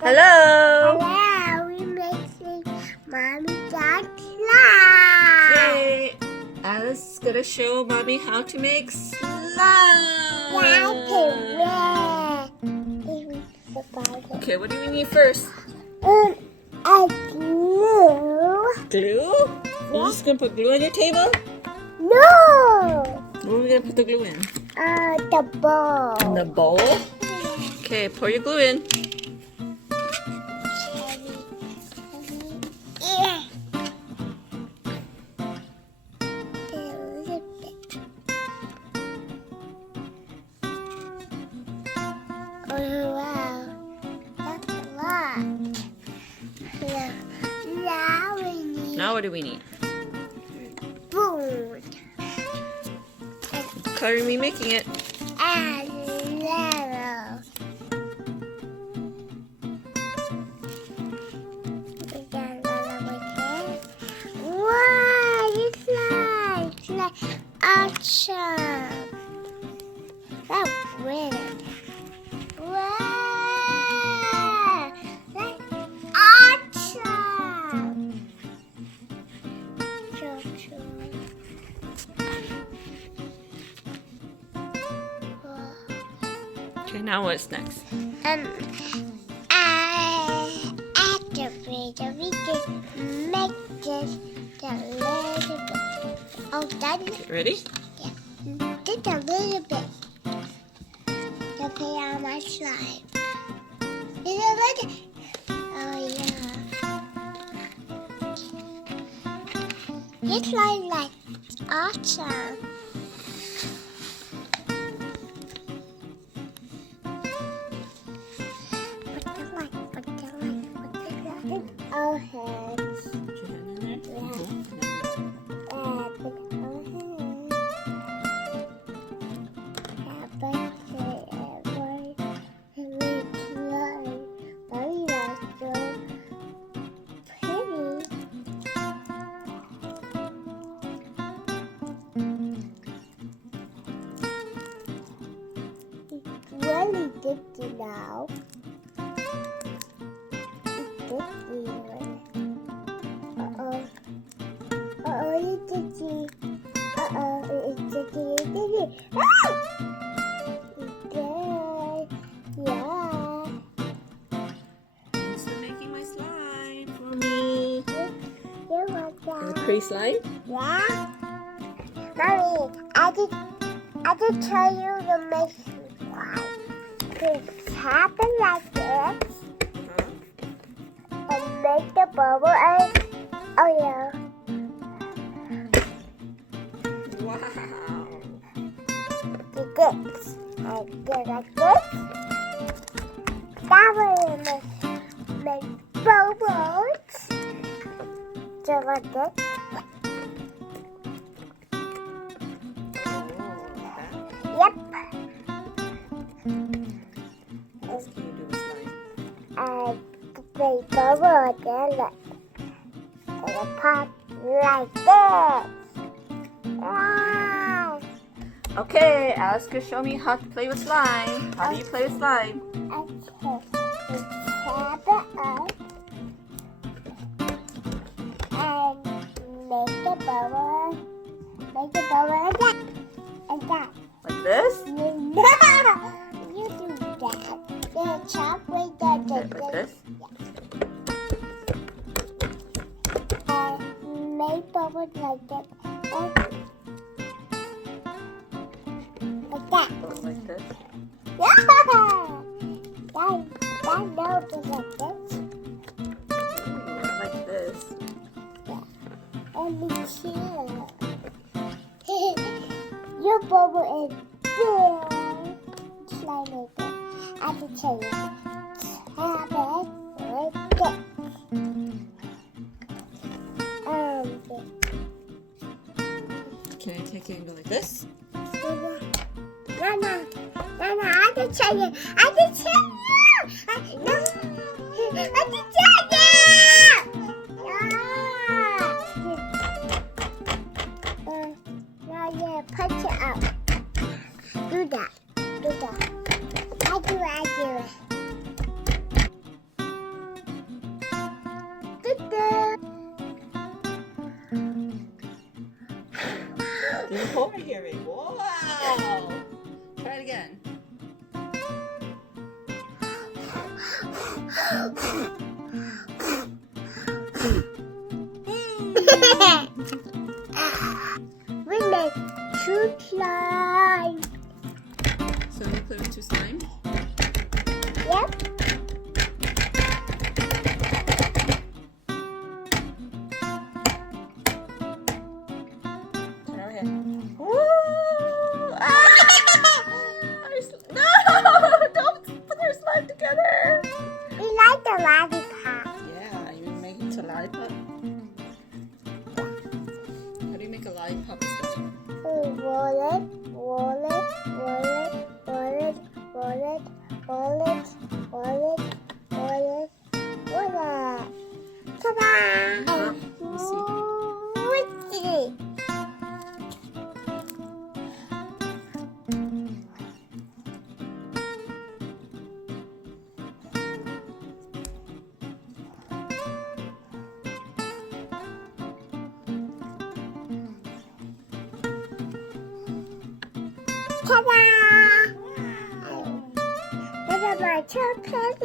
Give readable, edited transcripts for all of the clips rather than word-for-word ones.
Hello! Hello, we making Mommy Dad slime. Yay! Alice is gonna show Mommy how to make slime! Okay, what do we need first? A glue. Glue? You're just gonna put glue on your table? No! Where are we gonna put the glue in? The bowl. In the bowl? Okay, pour your glue in. Yeah. Oh wow, that's a lot. Now we need Now what do we need? food What color are we making it? and yellow. We got yellow with it. Wow, it's like awesome. That's weird. Wow, that's awesome. Okay, now what's next? Activator, we can make this a little bit. Oh, done? Ready? Yeah. Just a little bit. To put on my slime. Is it ready? Oh, yeah. This slime like awesome. Our heads. Really ditty now. Uh-oh. Uh-oh, it's ditty. Uh-oh, it's ditty. Ah! Yeah. Thanks for making my slime for me. You want that? Pretty slime? Yeah. Mommy, I did tell you to make slime. Just happen like this and make the bubble and oh yeah. Wow! Do this. I go like this. That way we make bubbles. So like this. Yep. What else can you do with slime? And the bubble again, look. And it pop like this. Wow. Okay, Alice could show me how to play with slime. How do you play with slime? Okay. We tap it up and make the bubble again. And that. Like this? You do that. Then chop with Okay, like this? and make bubbles like that. Like that. Oh, like this? Yeah! That nose is like this. Like this. And it's here. Your bubble is big. Slime maker. I have to tell you. Tap it like this. Can I take it and go like this? No, I can tell you. I can tell you. I can tell you. Now you punch it out. Do that. I do it. More hearing. Wow. Try it again. We make two slime. So we play with two slime. Yep. Turn our head. Woo! Ah! No! Don't put our slime together. We like the lollipop. Yeah, you make it into a lollipop? How do you make a lollipop slime? Roll it, roll it, roll it, roll it, roll it, roll it, roll it, roll it, roll it. Ta-da! Let me see. What's it? Ta-da! Look at my chocolate.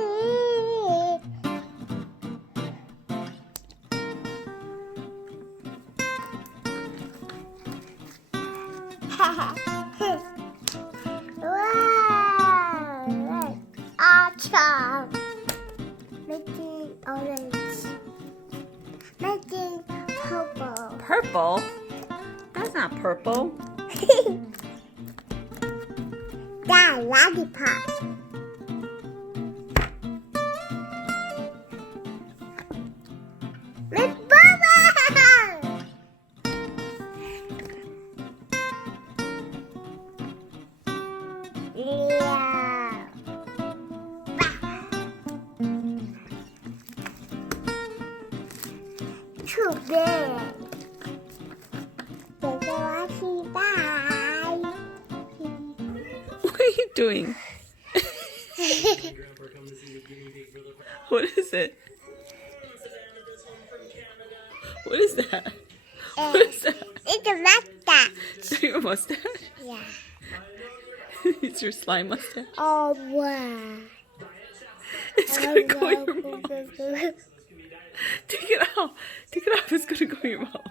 Wow! Awesome! Making orange. Making purple. Purple? That's not purple. That lollipop. Miss Bubba! Yeah. Too big. Bye. What are you doing? What is it? What is that? What is that? It's a mustache. Is that your mustache? Yeah. It's your slime mustache? Oh, wow. It's gonna go in your mouth. Take it out. Take it off. It's gonna go in your mouth.